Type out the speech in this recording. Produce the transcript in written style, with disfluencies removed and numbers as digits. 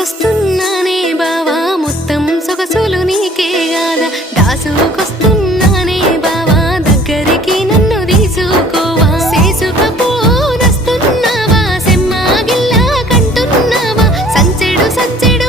దాసుకొస్తున్నానే బావా మొత్తం సొగసులు నీకే గాదా దాసుకొస్తున్నానే బావా దగ్గరికి నన్ను తీసుకోవా చేసుకపోనస్తున్నావా సెమ్మాగిల్లా కంటున్నావా సంచెడు సంచెడు